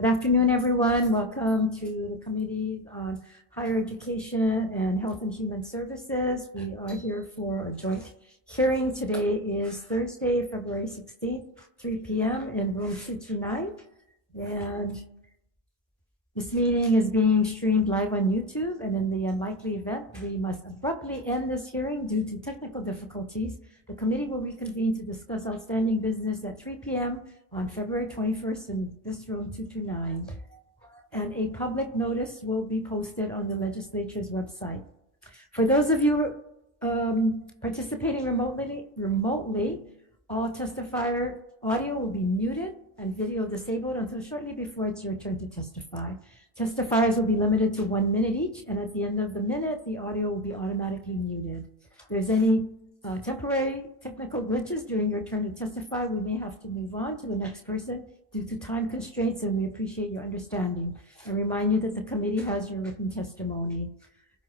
Good afternoon, everyone. Welcome to the Committee on Higher Education and Health and Human Services. We are here for a joint hearing. Today is Thursday, February 16th, 3 p.m. in room 229. And this meeting is being streamed live on YouTube, and in the unlikely event we must abruptly end this hearing due to technical difficulties, the committee will reconvene to discuss outstanding business at 3 p.m. on February 21st in this room 229. And a public notice will be posted on the legislature's website. For those of you participating remotely, all testifier audio will be muted and video disabled until shortly before it's your turn to testify. Testifiers will be limited to 1 minute each, and at the end of the minute, the audio will be automatically muted. If there's any temporary technical glitches during your turn to testify, we may have to move on to the next person due to time constraints, and we appreciate your understanding. I remind you that the committee has your written testimony.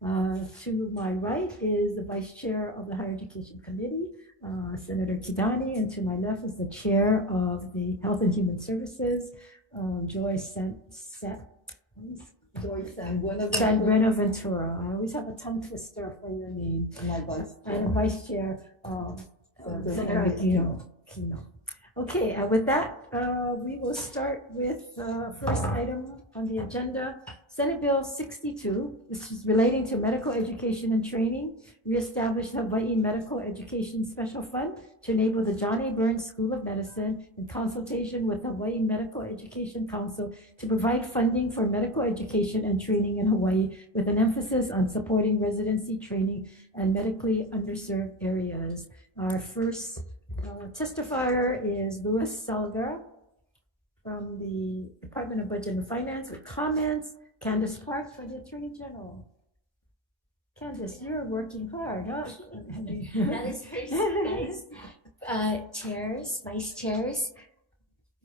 To my right is the Vice Chair of the Higher Education Committee, Senator Kidani, and to my left is the Chair of the Health and Human Services, Joyce San-Buenaventura. I always have a tongue twister for your name. And Vice Chair Senator Aquino. Okay, with that, we will start with the first item on the agenda, Senate Bill 62. This is relating to medical education and training, reestablish the Hawai'i Medical Education Special Fund to enable the John A. Burns School of Medicine in consultation with the Hawai'i Medical Education Council to provide funding for medical education and training in Hawaii with an emphasis on supporting residency training and medically underserved areas. Our first testifier is Louis Salguera from the Department of Budget and Finance with comments. Candace Park for the Attorney General. Candace, you're working hard, huh? That is great, guys. Chairs, vice chairs,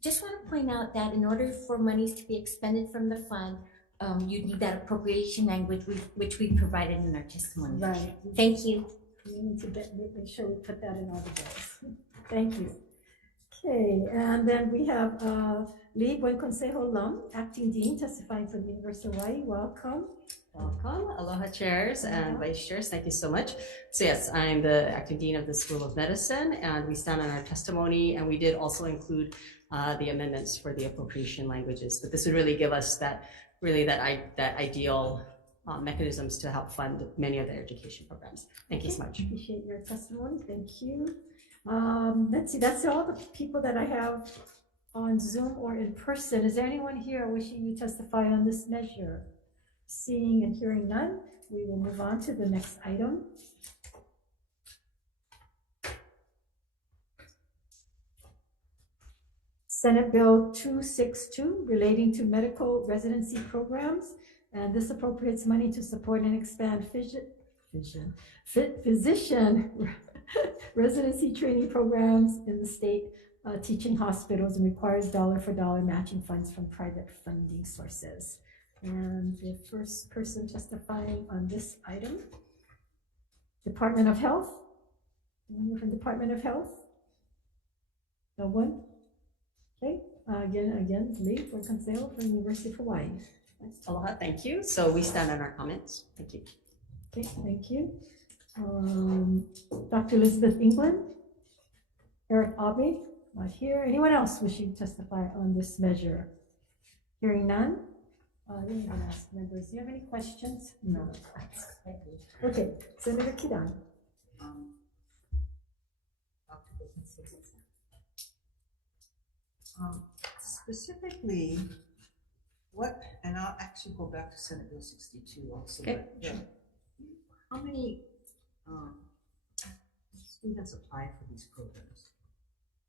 just want to point out that in order for monies to be expended from the fund, you need that appropriation language which we provided in our testimony. Right. Thank you. We need to make sure we put that in all the bills. Thank you. Okay, and then we have Lee Buenconsejo Lum, Acting Dean, testifying from the University of Hawaii. Welcome. Welcome. Aloha chairs and vice chairs. Thank you so much. So yes, I'm the acting dean of the School of Medicine, and we stand on our testimony, and we did also include the amendments for the appropriation languages. But this would really give us that ideal mechanisms to help fund many of the education programs. Thank you so much. Appreciate your testimony. Thank you. Let's see, that's all the people that I have on Zoom or in person. Is there anyone here wishing to testify on this measure? Seeing and hearing none, we will move on to the next item. Senate Bill 262 relating to medical residency programs, and this appropriates money to support and expand physician residency training programs in the state teaching hospitals, and requires dollar-for-dollar matching funds from private funding sources. And the first person testifying on this item, Department of Health. Anyone from Department of Health? No one? Okay, again, Lee Buenconsejo from the University of Hawaii. Aloha, thank you. So we stand on our comments. Thank you. Okay, thank you. Dr. Elizabeth England, Eric Abe, not here. Anyone else wishing to testify on this measure? Hearing none. I didn't even ask members. Do you have any questions? No. Okay, Senator Kidan. Specifically, what, and I'll actually go back to Senate Bill 62 also. Okay. But, how many students apply for these programs?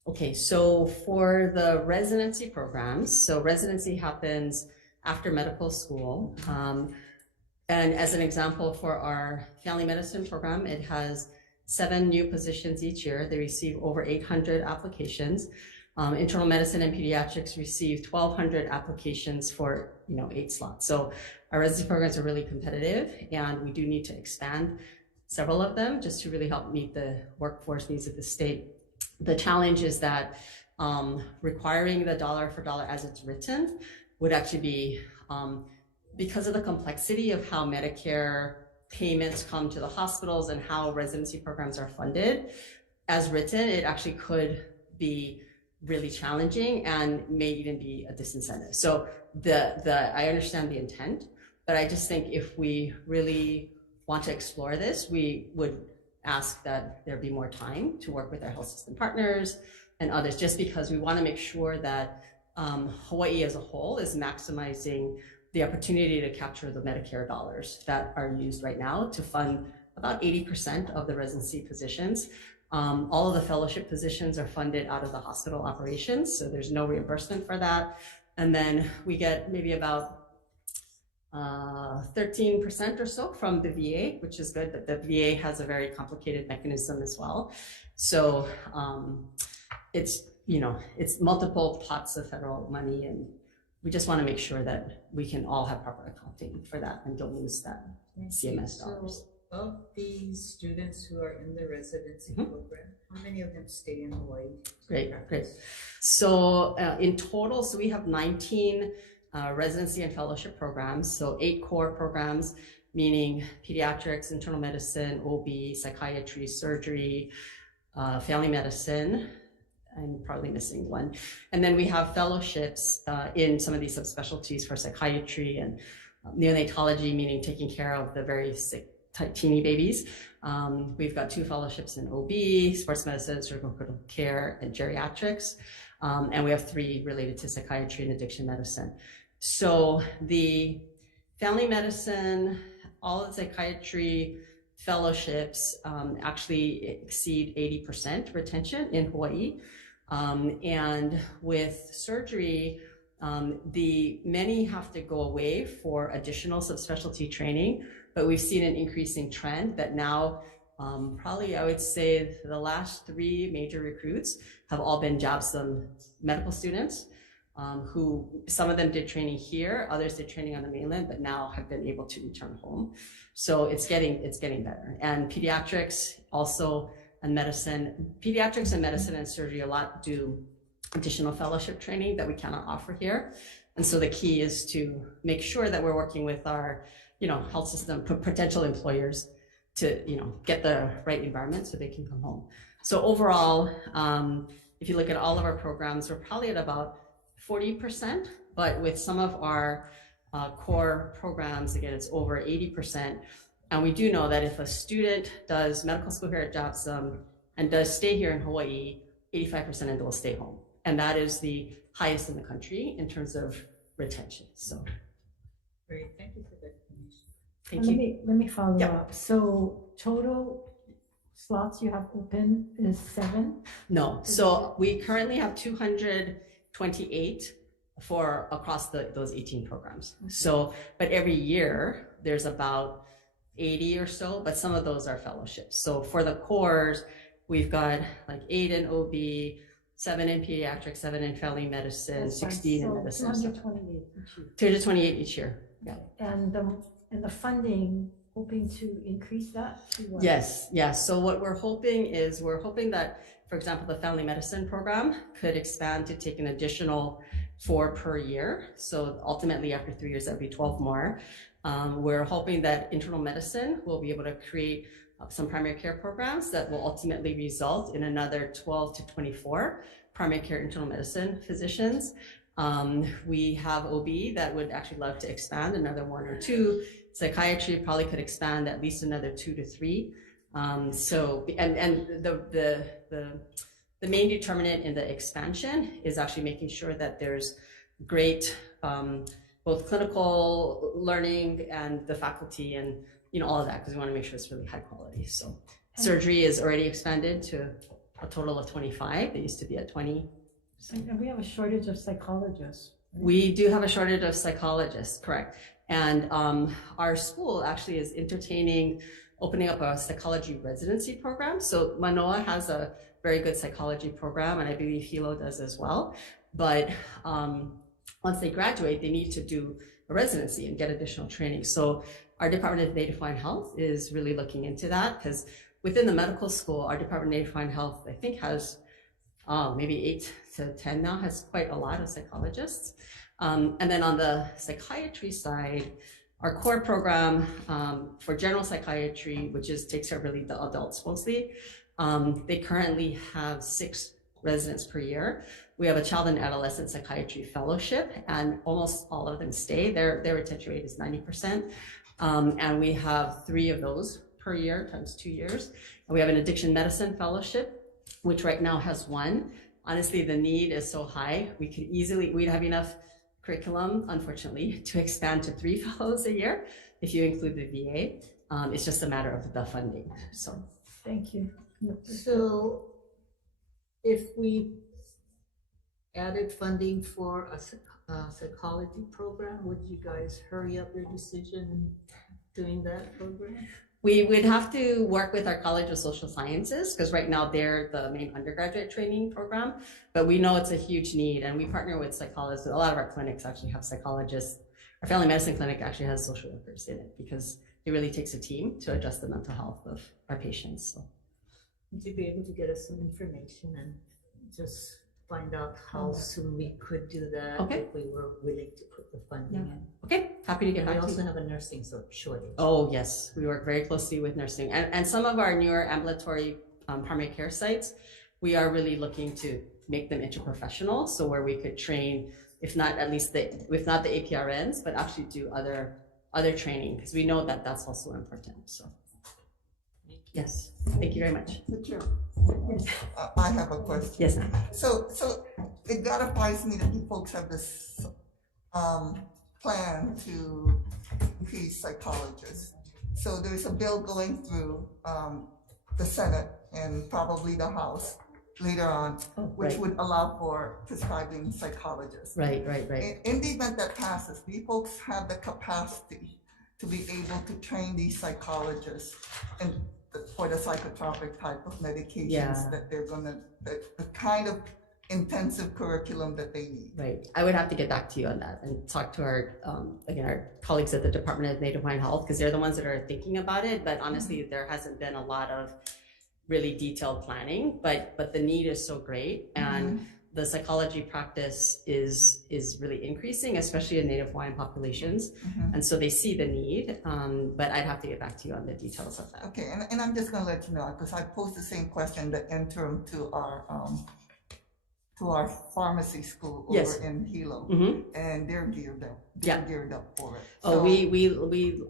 Okay, so for the residency programs, so residency happens after medical school. And as an example, for our family medicine program, it has 7 new positions each year. They receive over 800 applications. Internal medicine and pediatrics receive 1,200 applications for 8 slots. So our residency programs are really competitive, and we do need to expand several of them just to really help meet the workforce needs of the state. The challenge is that requiring the dollar for dollar as it's written would actually be, because of the complexity of how Medicare payments come to the hospitals and how residency programs are funded, as written, it actually could be really challenging and may even be a disincentive. So I understand the intent, but I just think if we really want to explore this, we would ask that there be more time to work with our health system partners and others, just because we want to make sure that Hawaii as a whole is maximizing the opportunity to capture the Medicare dollars that are used right now to fund about 80% of the residency positions. All of the fellowship positions are funded out of the hospital operations, so there's no reimbursement for that. And then we get maybe about 13% or so from the VA, which is good, but the VA has a very complicated mechanism as well. So it's, you know, it's multiple pots of federal money, and we just want to make sure that we can all have proper accounting for that and don't lose that CMS dollars. So of these students who are in the residency program, how many of them stay in Hawaii? Great. So in total, so we have 19 residency and fellowship programs. So 8 core programs, meaning pediatrics, internal medicine, OB, psychiatry, surgery, family medicine. I'm probably missing one. And then we have fellowships in some of these subspecialties for psychiatry and neonatology, meaning taking care of the very sick teeny babies. We've got 2 fellowships in OB, sports medicine, surgical critical care, and geriatrics. And we have 3 related to psychiatry and addiction medicine. So the family medicine, all of the psychiatry fellowships actually exceed 80% retention in Hawaii. And with surgery, many have to go away for additional subspecialty training, but we've seen an increasing trend that now probably I would say the last 3 major recruits have all been JABSOM medical students who some of them did training here, others did training on the mainland, but now have been able to return home. So it's getting better. And pediatrics also and medicine, pediatrics and medicine and surgery a lot do additional fellowship training that we cannot offer here. And so the key is to make sure that we're working with our, health system potential employers to, get the right environment so they can come home. So overall, if you look at all of our programs, we're probably at about 40%, but with some of our core programs, again, it's over 80%. And we do know that if a student does medical school here at JABSOM and does stay here in Hawaii, 85% of them will stay home. And that is the highest in the country in terms of retention. So great, thank you for that information. Thank you. Let me follow up. So total slots you have open is 7? No, so we currently have 228 for across those 18 programs. Okay. So, but every year there's about 80 or so, but some of those are fellowships. So for the cores, we've got like 8 in OB, 7 in pediatrics, 7 in family medicine, 16 in medicine. 228 each year. 228 each year. Yeah. And the funding, hoping to increase that to what? Yes. So what we're hoping that, for example, the family medicine program could expand to take an additional 4 per year. So ultimately, after 3 years, that'd be 12 more. We're hoping that internal medicine will be able to create some primary care programs that will ultimately result in another 12 to 24 primary care internal medicine physicians. We have OB that would actually love to expand another 1 or 2. Psychiatry probably could expand at least another 2 to 3. So the main determinant in the expansion is actually making sure that there's great both clinical learning and the faculty and all of that, because we want to make sure it's really high quality. So surgery is already expanded to a total of 25. They used to be at 20. And we have a shortage of psychologists. Right? We do have a shortage of psychologists, correct. And our school actually is opening up a psychology residency program. So Manoa has a very good psychology program, and I believe Hilo does as well. But once they graduate, they need to do a residency and get additional training. So our Department of Native Hawaiian Health is really looking into that, because within the medical school, our Department of Native Hawaiian Health, I think, has maybe 8 to 10 now, has quite a lot of psychologists. And then on the psychiatry side, our core program for general psychiatry, which takes care of really the adults mostly, they currently have 6 residents per year. We have a child and adolescent psychiatry fellowship, and almost all of them stay. Their retention rate is 90%. And we have 3 of those per year times 2 years. And we have an addiction medicine fellowship, which right now has 1. Honestly, the need is so high. We'd have enough curriculum, unfortunately, to expand to 3 fellows a year if you include the VA. It's just a matter of the funding. So, Thank you. So if we added funding for a psychology program, would you guys hurry up your decision doing that program? we would have to work with our College of Social Sciences because right now they're the main undergraduate training program, but we know it's a huge need and we partner with psychologists. A lot of our clinics actually have psychologists. Our family medicine clinic actually has social workers in it because it really takes a team to address the mental health of our patients. So. Would you be able to get us some information and just find out how soon we could do that if we were willing to put the funding in? Okay, happy to get back to you. We also have a nursing shortage. Oh yes, we work very closely with nursing and some of our newer ambulatory primary care sites, we are really looking to make them interprofessional, so where we could train, if not the APRNs, but actually do other training because we know that that's also important. So yes, thank you very much. Yes. I have a question. Yes, ma'am. So it gratifies me that you folks have this plan to increase psychologists. So there's a bill going through the Senate and probably the House later on, which would allow for prescribing psychologists. Right. In the event that passes, do you folks have the capacity to be able to train these psychologists and for the psychotropic type of medications that they're gonna, the kind of intensive curriculum that they need? Right. I would have to get back to you on that and talk to our, again, our colleagues at the Department of Native Hawaiian Health, because they're the ones that are thinking about it. But honestly, there hasn't been a lot of really detailed planning, but the need is so great. And the psychology practice is really increasing, especially in Native Hawaiian populations. And so they see the need, but I'd have to get back to you on the details of that. Okay, and I'm just gonna let you know, because I posed the same question, the interim to our pharmacy school over in Hilo, and they're geared up. Geared up for it. Oh,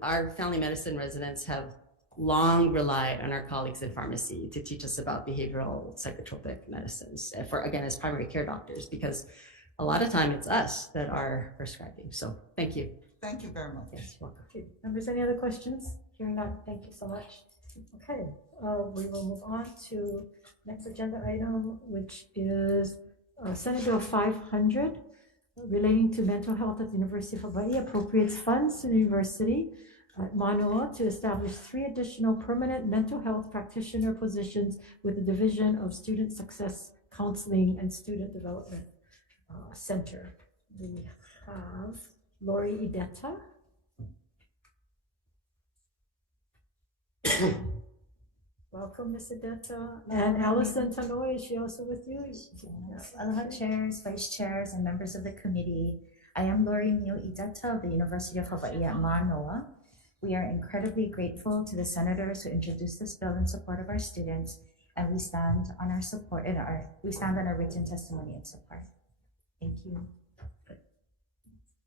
our family medicine residents have long relied on our colleagues in pharmacy to teach us about behavioral psychotropic medicines as primary care doctors, because a lot of time it's us that are prescribing. So thank you. Thank you very much. Yes, welcome. Okay, members, any other questions? Hearing none, thank you so much. Okay, we will move on to next agenda item, which is Senate Bill 500 relating to mental health at the University of Hawaii, appropriates funds to the university at Manoa to establish 3 additional permanent mental health practitioner positions with the Division of Student Success Counseling and Student Development Center. We have Lori Ideta. Welcome, Ms. Ideta. And Allison Tanoi, is she also with you? Yes. Aloha chairs, vice chairs, and members of the committee. I am Lori Mio Ideta of the University of Hawaii at Manoa. We are incredibly grateful to the senators who introduced this bill in support of our students, and we stand on our support we stand on our written testimony in support. Thank you.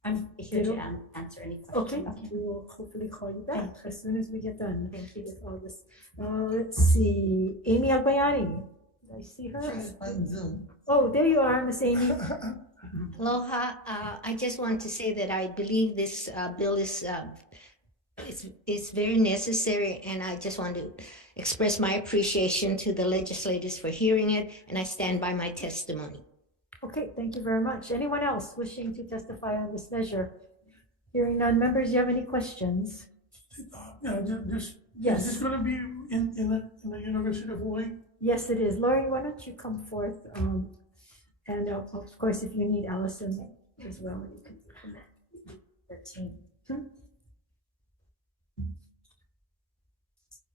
I'm here to answer any questions. Okay, we will hopefully call you back as soon as we get done. Thank you. With all this. Let's see, Amy Agbayani. Did I see her? She's on Zoom. Oh, there you are, Miss Amy. Aloha. I just want to say that I believe this bill is it's very necessary, and I just want to express my appreciation to the legislators for hearing it, and I stand by my testimony. Okay, thank you very much. Anyone else wishing to testify on this measure? Hearing none. Members, do you have any questions? Yeah, just Yes. is this going to be in the University of Hawaii? Yes, it is. Lori, why don't you come forth? And of course, if you need Allison as well, you can come back. 13.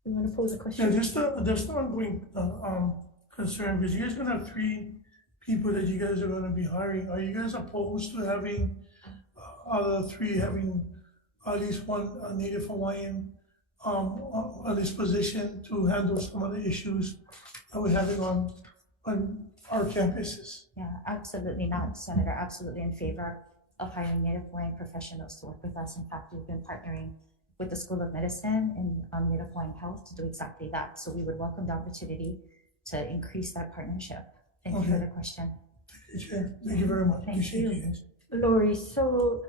You want to pose a question? Yeah, just the ongoing concern, because you guys going to have 3 people that you guys are going to be hiring. Are you guys opposed to having out of the three having at least one Native Hawaiian on this position to handle some of the issues that we're having on our campuses. Yeah, absolutely not, Senator. Absolutely in favor of hiring Native Hawaiian professionals to work with us. In fact, we've been partnering with the School of Medicine and Native Hawaiian Health to do exactly that. So we would welcome the opportunity to increase that partnership. Thank you for the question. Thank you, Chair. Thank you very much. Thank Appreciate you. the answer. Lori, so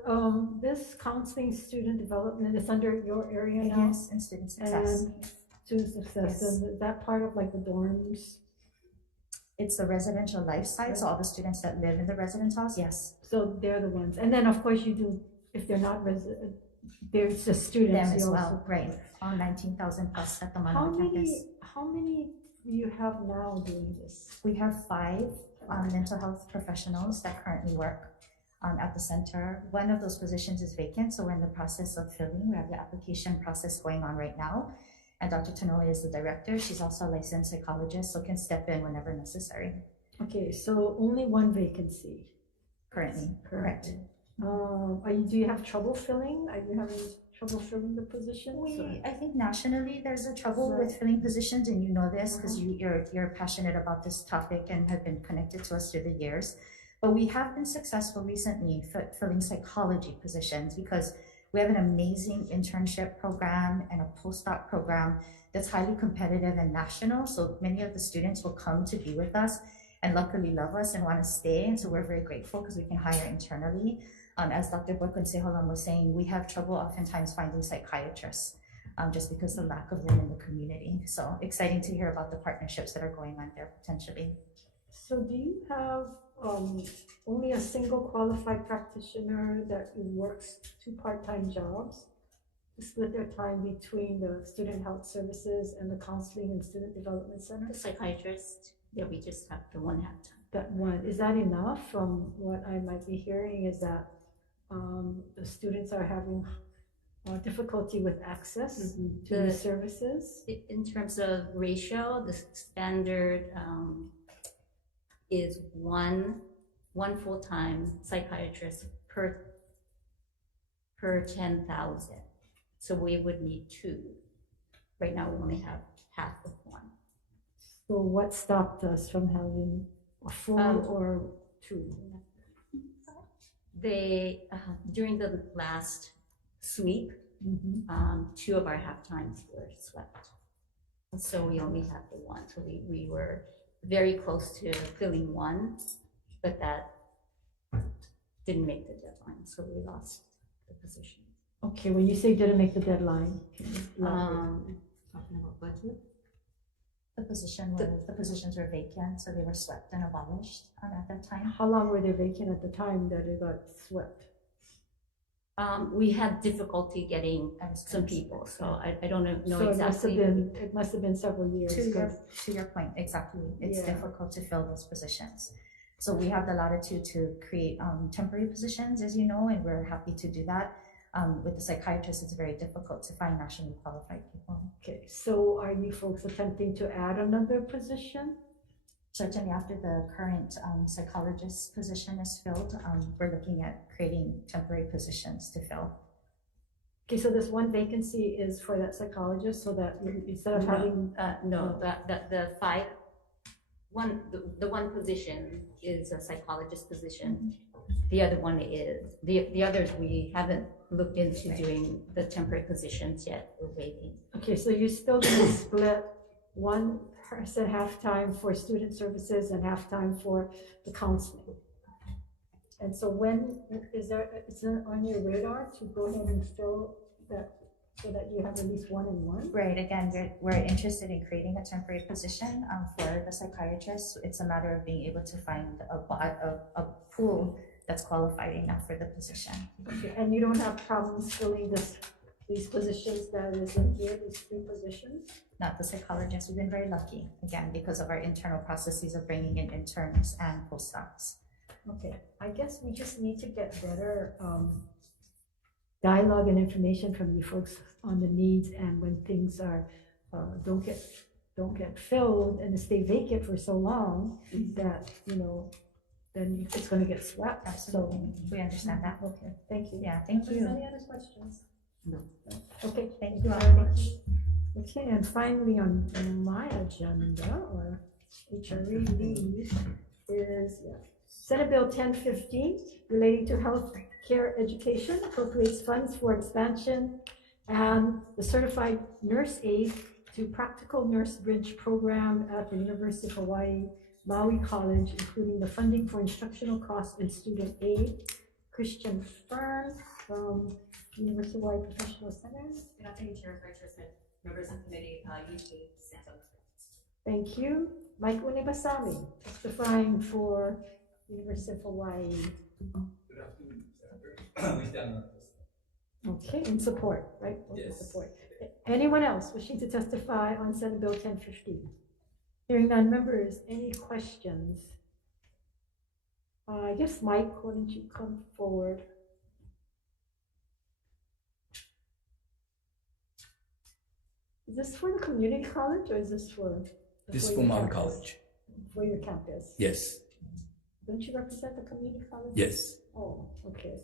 this counseling student development is under your area now? Yes, and student success. And student success, Yes. and is that part of like the dorms? It's the residential lifestyle, so all the students that live in the residence halls, yes. So they're the ones, and then of course you do, if they're not resident, there's the students. Them as you well, also- right. All 19,000 plus at the How Manoa campus. many do you have now doing this? We have 5 mental health professionals that currently work at the center. One of those positions is vacant, so we're in the process of filling. We have the application process going on right now. And Dr. Tanoe is the director. She's also a licensed psychologist, so can step in whenever necessary. Okay, so only one vacancy. Currently, correct. Do you have trouble filling? Are you having trouble filling the position? I think nationally there's a trouble Right. with filling positions, and you know this because you're passionate about this topic and have been connected to us through the years. But we have been successful recently filling psychology positions because we have an amazing internship program and a postdoc program that's highly competitive and national. So many of the students will come to be with us and luckily love us and want to stay. And so we're very grateful because we can hire internally. As Dr. Boykunseholam was saying, we have trouble oftentimes finding psychiatrists just because of the lack of them in the community. So exciting to hear about the partnerships that are going on there potentially. So do you have only a single qualified practitioner that works 2 part-time jobs to split their time between the student health services and the counseling and student development center? The psychiatrist, yeah, we just have the one half time. That one, is that enough? From what I might be hearing is that the students are having difficulty with access to the services. In terms of ratio, the standard is one full-time psychiatrist per 10,000. So we would need 2. Right now we only have half of one. So what stopped us from having a full or 2? They during the last sweep, 2 of our half times were swept. So we only have the 1. So we were very close to filling 1, but that didn't make the deadline, so we lost the position. Okay, when you say didn't make the deadline, Talking about budget? The positions were vacant, so they were swept and abolished at that time. how long were they vacant at the time that it got swept? We had difficulty getting some people, so I don't know So exactly. it must have been several years. To your point, exactly. It's Yeah. difficult to fill those positions. So we have the latitude to create temporary positions, as you know, and we're happy to do that. With the psychiatrists, it's very difficult to find nationally qualified people. Okay, so are you folks attempting to add another position? Certainly after the current psychologist position is filled, we're looking at creating temporary positions to fill. Okay, so this one vacancy is for that psychologist, so that instead of having, No, the one position is a psychologist position. The other one is, the others we haven't looked into doing the temporary positions yet, we're waiting. okay, so you're still gonna split one person half-time for student services and half-time for the counseling. And so when, is it on your radar to go ahead and fill that, so that you have at least 1 and 1? Right, again, we're interested in creating a temporary position for the psychiatrist. It's a matter of being able to find a pool that's qualified enough for the position. Okay, and you don't have problems filling these positions that is in here, these 3 positions? Not the psychologist. We've been very lucky, again, because of our internal processes of bringing in interns and postdocs. Okay, I guess we just need to get better dialogue and information from you folks on the needs, and when things are don't get filled and stay vacant for so long that then it's gonna get swept. Absolutely, we understand that. Okay, thank you. Yeah, thank Is you. there any other questions? No. Okay, Thank thank you you. very much. Okay, and finally on my agenda, or HRE lead, is Senate Bill 1015 relating to health care education appropriates funds for expansion and the certified nurse aide to practical nurse bridge program at the University of Hawaii Maui College, including the funding for instructional costs and student aid. Christian Fern from University of Hawaii Professional Center. Good afternoon, Chair, Vice Chair, members of the committee, usually stand up. Thank you. Mike Unibasami, testifying for University of Hawaii. Good afternoon, Senator. We stand up. Okay, in support, right? Both in Yes. support. Anyone else wishing to testify on Senate Bill 1015? Hearing none, members, any questions? I guess, Mike, why don't you come forward? Is this for the community college or is this for? This is for for your Maui campus? College. For your campus? Yes, Don't you represent the community college? yes. Oh, okay.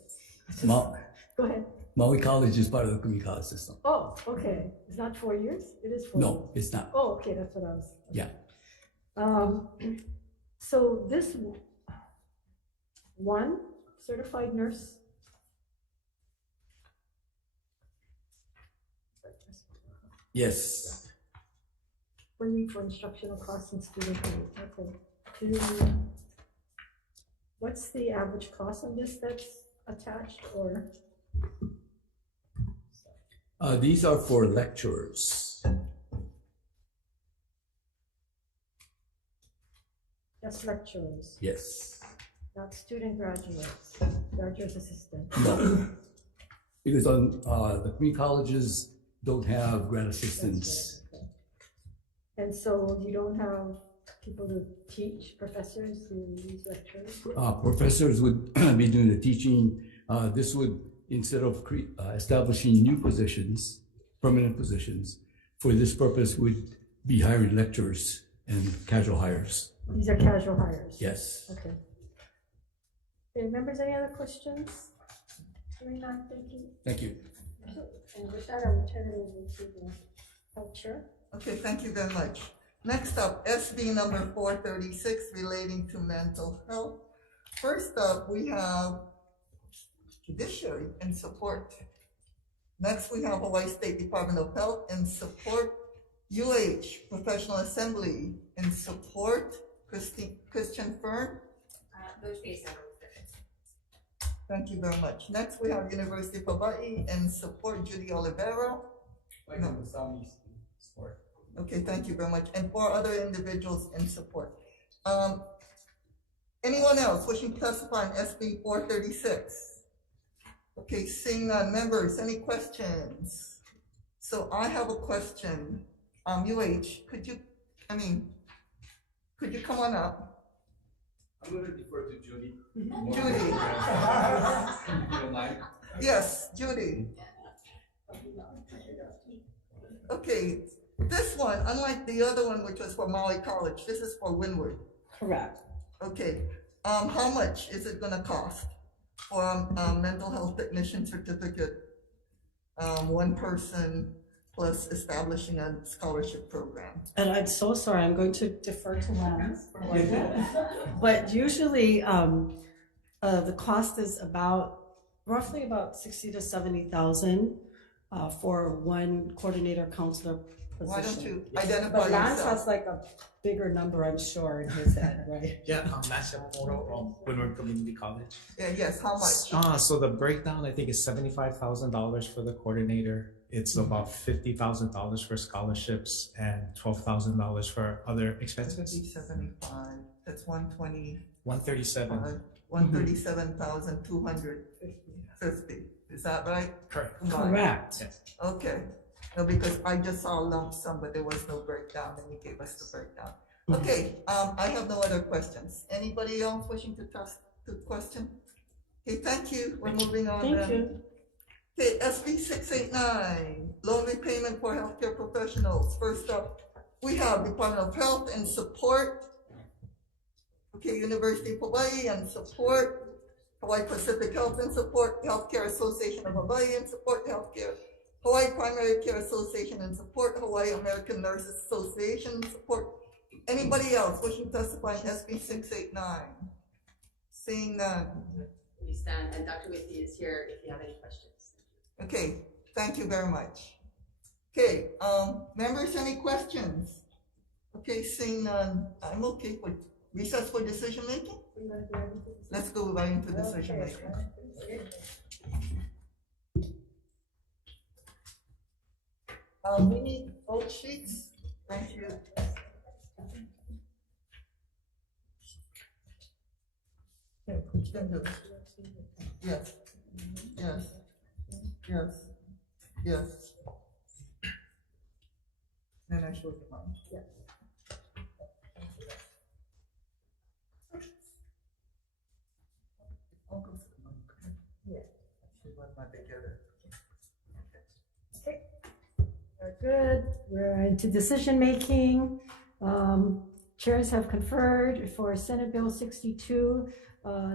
Go ahead. Maui College is part of the community college system. Oh, okay. It's not 4 years? It is 4 years? No, it's not. Oh, okay, that's what I was. Yeah. So this one certified nurse. Yes. Funding for instructional costs and student aid. Okay. What's the average cost on this that's attached, or? These are for lecturers. Just lecturers, Yes. not student graduates, graduate assistant. No. Because on the community colleges don't have grad assistants. Okay. And so you don't have people to teach, professors to use lecturers? Professors would be doing the teaching. This would, instead of establishing new positions, permanent positions, for this purpose would be hiring lecturers and casual hires. These are casual hires? Yes. Okay. Okay, members, any other questions? Hearing none, thank you. Thank you. And with that, I will turn it over to the health chair. Okay, thank you very much. Next up, SB number 436 relating to mental health. First up, we have judiciary and support. Next, we have Hawaii State Department of Health and support. UH Professional Assembly and support. Christian Fern. Thank you very much. Next, we have University of Hawaii and support Judy Oliveira. No. Support. Okay, thank you very much. And 4 other individuals in support. Anyone else wishing to testify on SB 436? Okay, seeing none. Members, any questions? So I have a question. could you come on up? I'm going to defer to Judy. Judy. If you don't mind. Yes, Judy. Okay, this one, unlike the other one, which was for Maui College, this is for Windward. Correct. Okay, how much is it gonna cost for a mental health technician certificate? One person plus establishing a scholarship program. And I'm so sorry, I'm going to defer to Lance for one minute. But usually, the cost is roughly about 60 to 70,000 for one coordinator counselor position. Why don't you identify But Lance yourself? has like a bigger number, I'm sure, in his head, right? Yeah, Lance Yamamoto from Windward Community College. Yeah, yes, how much? So the breakdown, I think, is $75,000 for the coordinator. It's about $50,000 for scholarships and $12,000 for other expenses. 75, that's 120. 137. 137,250. Is that right? Correct. Combined? Correct. Yes. Okay. No, because I just saw a lump sum, but there was no breakdown, and you gave us the breakdown. Okay, I have no other questions. Anybody else wishing to question? Okay, thank you. We're moving on Thank then. you. Okay, SB 689, loan repayment for healthcare professionals. First up, we have Department of Health and support. Okay, University of Hawaii and support, Hawaii Pacific Health and support, Healthcare Association of Hawaii and support, Healthcare, Hawaii Primary Care Association and support, Hawaii American Nurses Association and support. Anybody else wishing to testify in SB 689? Seeing none. We stand, and Dr. Withy is here if you have any questions. Okay, thank you very much. Okay, members, any questions? Okay, seeing none, I'm okay with recess for decision making. Let's go right into decision making. We need vote sheets. Thank you. Yes. Yes. Yes. Yes. Then I showed you mine. Yeah. Yeah. Actually, what am I together? Okay, very good. We're into decision making. Chairs have conferred for Senate Bill 62.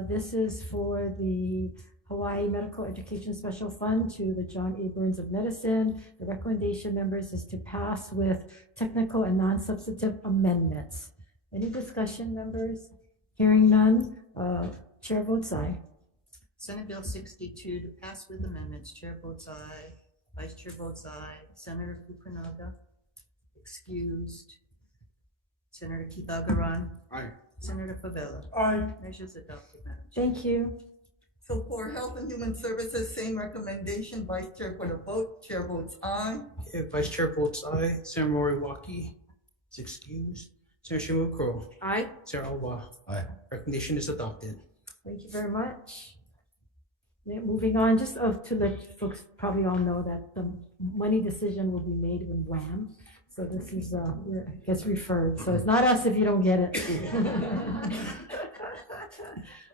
This is for the Hawaii Medical Education Special Fund to the John A. Burns of Medicine. The recommendation, members, is to pass with technical and non-substantive amendments. Any discussion, members? Hearing none, chair votes aye. Senate Bill 62 to pass with amendments. Chair votes aye. Vice Chair votes aye. Senator Fukunaga, excused. Senator Kitagaran. Aye. Senator Favela. Aye. Measures adopted, Madam Chair. Thank you. So for Health and Human Services, same recommendation. Vice Chair for the vote. Chair votes aye. Okay, Vice Chair votes aye. Senator Moriwaki is excused. Senator Shimokuro. Aye. Senator Alba. Aye. Recommendation is adopted. Thank you very much. Yeah, moving on, just to let folks probably all know that the money decision will be made when WHAM. So this is, gets referred. So it's not us if you don't get it.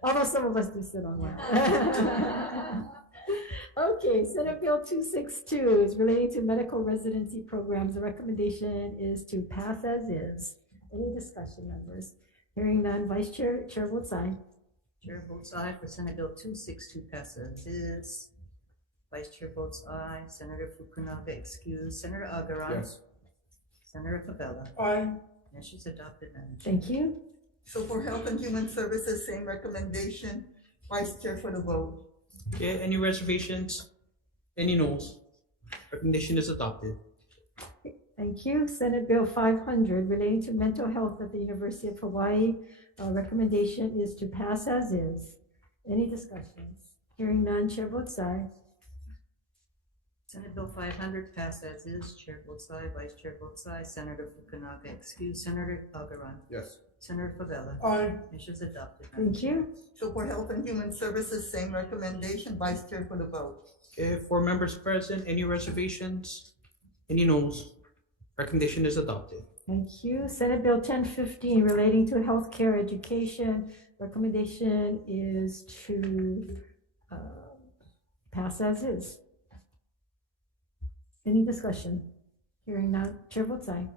Although some of us do sit on WHAM. Okay, Senate Bill 262 is relating to medical residency programs. The recommendation is to pass as is. Any discussion, members? Hearing none, Vice Chair, Chair votes aye. Chair votes aye for Senate Bill 262 pass as is. Vice Chair votes aye. Senator Fukunaga excused. Senator Agaran. Yes. Senator Favela. Aye. Measures adopted, Madam Chair. Thank you. So for Health and Human Services, same recommendation. Vice Chair for the vote. Okay, any reservations? Any noes? Recommendation is adopted. Thank you. Senate Bill 500 relating to mental health at the University of Hawaii. Recommendation is to pass as is. Any discussions? Hearing none, Chair votes aye. Senate Bill 500 pass as is. Chair votes aye. Vice Chair votes aye. Senator Fukunaga excused. Senator Agaran. Yes. Senator Favela. Aye. Measures adopted, Madam Thank you. So for Health and Human Services, same recommendation. Vice Chair for the vote. Okay, for members present, any reservations? Any noes? Recommendation is adopted. Thank you. Senate Bill 1015 relating to healthcare education. Recommendation is to pass as is. Any discussion? Hearing none, Chair votes aye.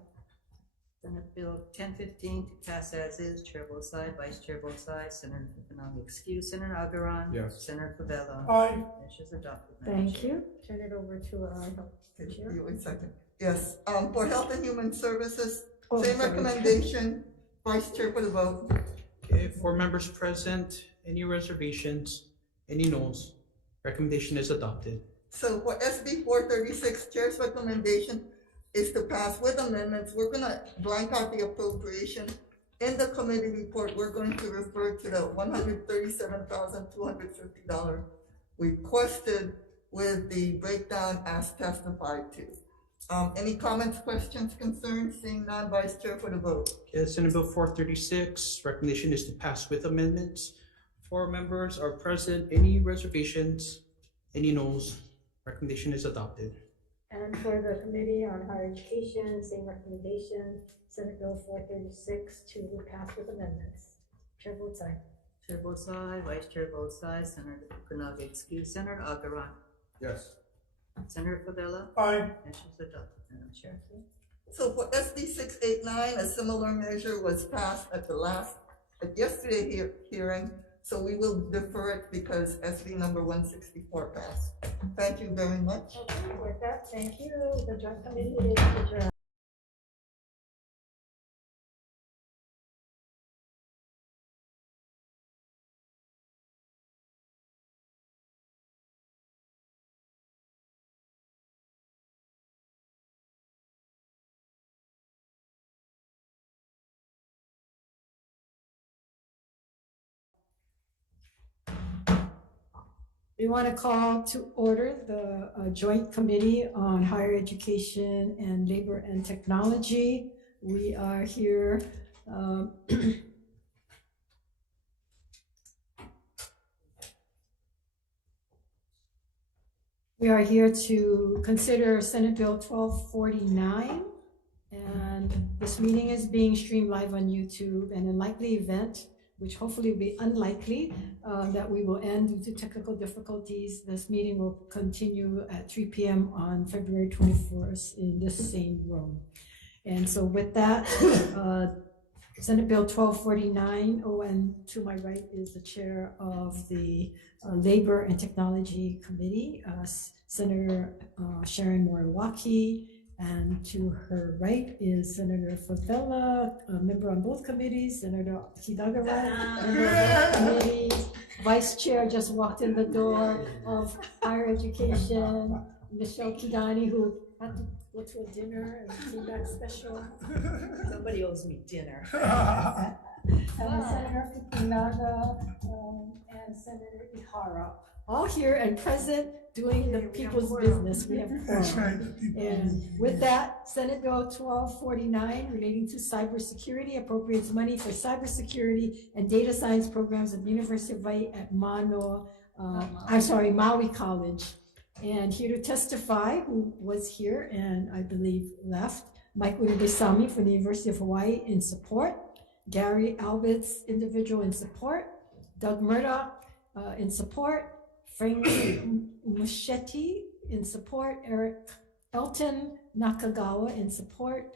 Senate Bill 1015 to pass as is. Chair votes aye. Vice Chair votes aye. Senator Fukunaga excused. Senator Agaran. Yes. Senator Favela. Aye. Measures adopted, Madam Thank Chair. you. Turn it over to our health chair. You wait a second. Yes, for Health and Human Services, Oh, same sorry. recommendation. Vice Chair for the vote. Okay, for members present, any reservations? Any noes? Recommendation is adopted. So for SB 436, Chair's recommendation is to pass with amendments. We're gonna blank out the appropriation. In the committee report, we're going to refer to the $137,250 requested with the breakdown as testified to. Any comments, questions, concerns? Seeing none, Vice Chair for the vote. Okay, Senate Bill 436, recommendation is to pass with amendments. 4 members are present. Any reservations? Any noes? Recommendation is adopted. And for the Committee on Higher Education, same recommendation, Senate Bill 436 to pass with amendments. Chair votes aye. Chair votes aye. Vice Chair votes aye. Senator Fukunaga excused. Senator Agaran. Yes. Senator Favela. Aye. Measures adopted, Madam Chair. So for SB 689, a similar measure was passed at the last at yesterday's hearing, so we will defer it because SB number 164 passed. Thank you very much. Okay, with that, thank you. The joint committee is adjourned. We want to call to order the Joint Committee on Higher Education and Labor and Technology. We are here we are here to consider Senate Bill 1249, and this meeting is being streamed live on YouTube, and in likely event, which hopefully will be unlikely, that we will end due to technical difficulties. This meeting will continue at 3 p.m. on February 21st in this same room. And so with that, Senate Bill 1249, and to my right is the chair of the Labor and Technology Committee, Senator Sharon Moriwaki, and to her right is Senator Favela, a member on both committees, Senator Kidagawa, member of both committees. Vice Chair just walked in the door of Higher Education, Michelle Kidani, who had to go to a dinner and came back special. Somebody owes me dinner. And Senator Fukunaga and Senator Ihara, all here and present doing the people's business. We have quorum. And with that, Senate Bill 1249 relating to cybersecurity appropriates money for cybersecurity and data science programs at the University of Hawaii at Maui College. And here to testify, who was here and I believe left, Mike Urubesami from the University of Hawaii in support, Gary Albert's individual in support, Doug Murdoch in support, Frank Muschetti in support, Eric Elton Nakagawa in support,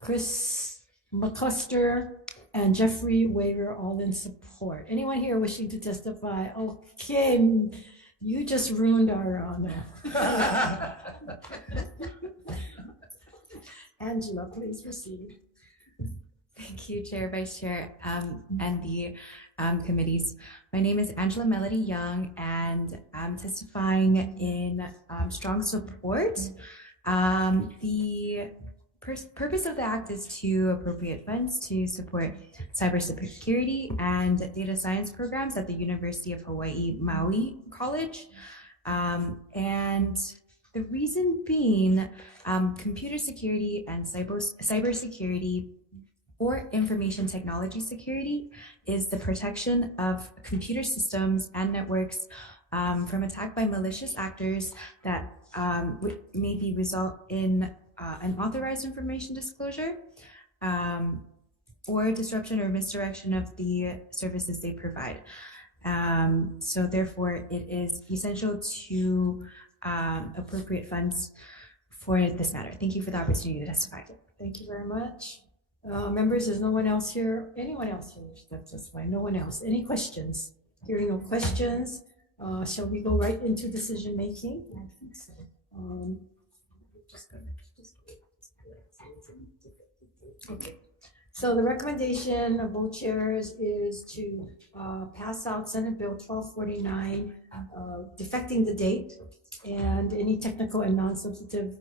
Chris McCuster and Jeffrey Wager all in support. Anyone here wishing to testify? Okay, you just ruined our honor. Angela, please proceed. Thank you, Chair, Vice Chair, and the committees. My name is Angela Melody Young, and I'm testifying in strong support. The purpose of the act is to appropriate funds to support cybersecurity and data science programs at the University of Hawaii Maui College. And the reason being, computer security and cybersecurity or information technology security is the protection of computer systems and networks from attack by malicious actors that would maybe result in unauthorized information disclosure or disruption or misdirection of the services they provide. So therefore, it is essential to appropriate funds for this matter. Thank you for the opportunity to testify. Thank you very much. Members, there's no one else here. Anyone else here? That's fine. No one else. Any questions? Hearing no questions, shall we go right into decision making? I think so. Okay. So the recommendation of both chairs is to pass out Senate Bill 1249, defecting the date and any technical and non-substantive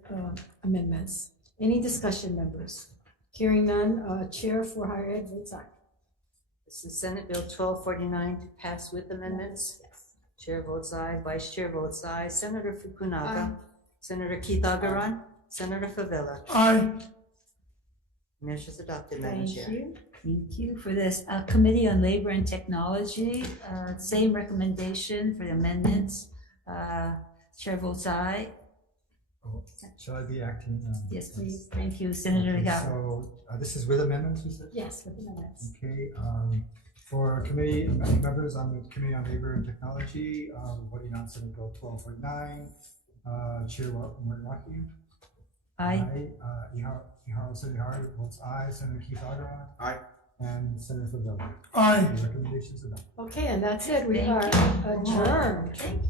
amendments. Any discussion, members? Hearing none, Chair for Higher Ed votes aye. This is Senate Bill 1249 to pass with amendments. Yes. Chair votes aye, Vice Chair votes aye, Senator Fukunaga, Senator Keith-Agaran, Senator Favela. Aye. Measures adopted, Madam Chair. Thank you. Thank you for this. Committee on Labor and Technology, same recommendation for the amendments. Chair votes aye. Shall I be acting? Yes, please. Thank you, Senator Okay, Gao. so this is with amendments, you said? Yes, with amendments. Okay, for committee members on the Committee on Labor and Technology, voting on Senate Bill 1249, Chair Moriwaki. Aye. Senator Ihara votes aye. Senator Keith-Agaran. Aye. And and Senator Favela. Aye. The recommendations adopted. Okay, and that's it. We are adjourned. Thank